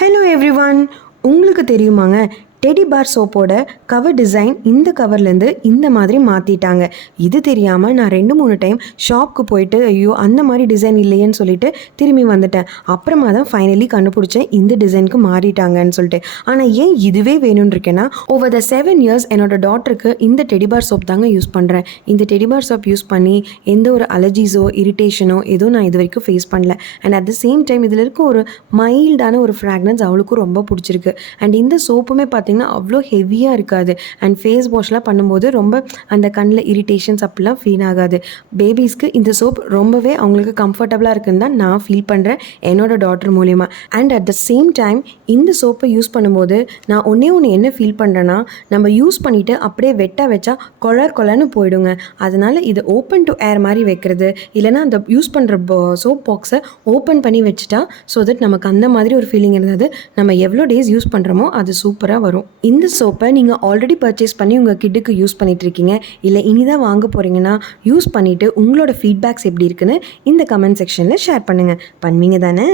Hello everyone, உங்களுக்கு தெரியுமாங்க teddy பார் சோப்போட cover design இந்த கவர்லேருந்து இந்த மாதிரி மாற்றிட்டாங்க. இது தெரியாமல் நான் 2-3 டைம் ஷாப்க்கு போயிட்டு ஐயோ அந்த மாதிரி டிசைன் இல்லையேன்னு சொல்லிட்டு திரும்பி வந்துட்டேன். அப்புறமா தான் ஃபைனலி கண்டுபிடிச்சேன் இந்த டிசைனுக்கு மாறிட்டாங்கன்னு சொல்லிட்டு. ஆனால் ஏன் இதுவே வேணும்னு இருக்கேன்னா, ஓவர் த 7 இயர்ஸ் என்னோட டாட்டருக்கு இந்த டெடி பார் சோப் தாங்க யூஸ் பண்ணுறேன். இந்த டெடி பார் சோப் யூஸ் பண்ணி எந்த ஒரு அலர்ஜிஸோ இரிட்டேஷனோ எதுவும் நான் இது வரைக்கும் ஃபேஸ் பண்ணல. And at the same time இதில் இருக்க ஒரு மைல்டான ஒரு ஃப்ராக்ரன்ஸ் அவளுக்கும் ரொம்ப பிடிச்சிருக்கு. அண்ட் இந்த சோப்புமே பார்த்தீங்கன்னா அவ்வளோ ஹெவியாக இருக்காது. அண்ட் ஃபேஸ் வாஷ்லாம் பண்ணும்போது ரொம்ப அந்த கண்ணில் இரிட்டேஷன்ஸ் அப்படிலாம் ஃபீல் ஆகாது. பேபிஸ்க்கு இந்த சோப் ரொம்பவே அவங்களுக்கு கம்ஃபர்டபுளாக இருக்குன்னு தான் நான் ஃபீல் பண்ணுறேன் என்னோட டாட்டர் மூலிமா. And at the same time இந்த சோப்பை யூஸ் பண்ணும்போது நான் ஒன்று என்ன ஃபீல் பண்ணுறேன்னா, நம்ம யூஸ் பண்ணிவிட்டு அப்படியே வச்சா கொலன்னு போயிடுங்க. அதனால் இது ஓப்பன் டு ஏர் மாதிரி வைக்கிறது, இல்லைனா அந்த யூஸ் பண்ணுற சோப் பாக்ஸை ஓப்பன் பண்ணி வச்சுட்டா ஸோ தட் நமக்கு அந்த மாதிரி ஒரு ஃபீலிங் இருந்தது. நம்ம எவ்வளோ டேஸ் யூஸ் பண்ணுறோமோ அது சூப்பராக வரும். இந்த சோப்பை நீங்கள் ஆல்ரெடி பர்ச்சேஸ் பண்ணி உங்கள் கிட்டுக்கு யூஸ் பண்ணிகிட்ருக்கீங்க, இல்லை இனிதான் வாங்க போகிறீங்கன்னா யூஸ் பண்ணிவிட்டு உங்களோட ஃபீட்பேக்ஸ் எப்படி இருக்குன்னு இந்த கமெண்ட் செக்ஷனில் ஷேர் பண்ணுங்கள். பண்ணுவீங்க தானே?